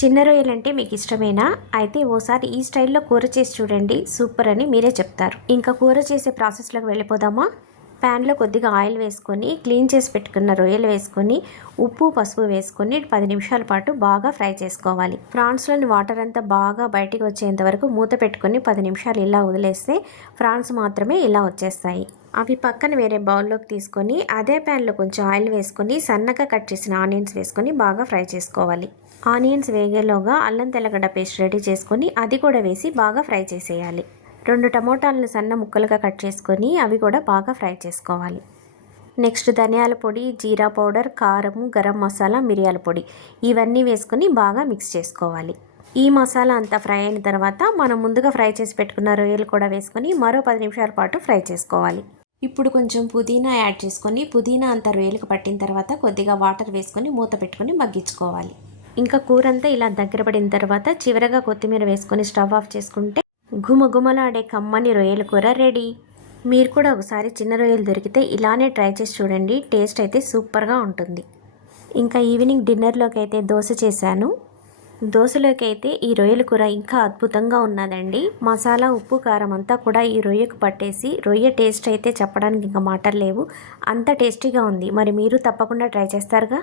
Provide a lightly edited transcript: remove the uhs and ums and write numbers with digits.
చిన్న రొయ్యలంటే మీకు ఇష్టమేనా? అయితే ఓసారి ఈ స్టైల్లో కూర చేసి చూడండి, సూపర్ అని మీరే చెప్తారు. ఇంకా కూర చేసే ప్రాసెస్లోకి వెళ్ళిపోదామా? ప్యాన్లో కొద్దిగా ఆయిల్ వేసుకొని క్లీన్ చేసి పెట్టుకున్న రొయ్యలు వేసుకొని ఉప్పు పసుపు వేసుకొని 10 నిమిషాల పాటు బాగా ఫ్రై చేసుకోవాలి. ఫ్రాన్స్లోని వాటర్ అంతా బాగా బయటికి వచ్చేంత వరకు మూత పెట్టుకొని 10 నిమిషాలు ఇలా వదిలేస్తే ఫ్రాన్స్ మాత్రమే ఇలా వచ్చేస్తాయి. అవి పక్కన వేరే బౌల్లోకి తీసుకొని అదే ప్యాన్లో కొంచెం ఆయిల్ వేసుకొని సన్నగా కట్ చేసిన ఆనియన్స్ వేసుకొని బాగా ఫ్రై చేసుకోవాలి. ఆనియన్స్ వేగేలోగా అల్లం తెల్లగడ్డ పేస్ట్ రెడీ చేసుకొని అది కూడా వేసి బాగా ఫ్రై చేసేయాలి. 2 టమోటాలను సన్న ముక్కలుగా కట్ చేసుకొని అవి కూడా బాగా ఫ్రై చేసుకోవాలి. నెక్స్ట్ ధనియాల పొడి, జీరా పౌడర్, కారము, గరం మసాలా, మిరియాల పొడి ఇవన్నీ వేసుకొని బాగా మిక్స్ చేసుకోవాలి. ఈ మసాలా అంతా ఫ్రై అయిన తర్వాత మనం ముందుగా ఫ్రై చేసి పెట్టుకున్న రొయ్యలు కూడా వేసుకొని మరో 10 నిమిషాల పాటు ఫ్రై చేసుకోవాలి. ఇప్పుడు కొంచెం పుదీనా యాడ్ చేసుకొని పుదీనా అంతా రొయ్యలకు పట్టిన తర్వాత కొద్దిగా వాటర్ వేసుకొని మూత పెట్టుకొని మగ్గించుకోవాలి. ఇంకా కూర అంతా ఇలా దగ్గర పడిన తర్వాత చివరగా కొత్తిమీర వేసుకొని స్టవ్ ఆఫ్ చేసుకుంటే గుమగుమలాడే కమ్మని రొయ్యల కూర రెడీ. మీరు కూడా ఒకసారి చిన్న రొయ్యలు దొరికితే ఇలానే ట్రై చేసి చూడండి, టేస్ట్ అయితే సూపర్గా ఉంటుంది. ఇంకా ఈవినింగ్ డిన్నర్లోకి అయితే దోశ చేశాను. దోశలోకి అయితే ఈ రొయ్యల కూర ఇంకా అద్భుతంగా ఉన్నదండి. మసాలా ఉప్పు కారం అంతా కూడా ఈ రొయ్యకు పట్టేసి రొయ్య టేస్ట్ అయితే చెప్పడానికి ఇంకా మాటలు లేవు, అంత టేస్టీగా ఉంది. మరి మీరు తప్పకుండా ట్రై చేస్తారుగా.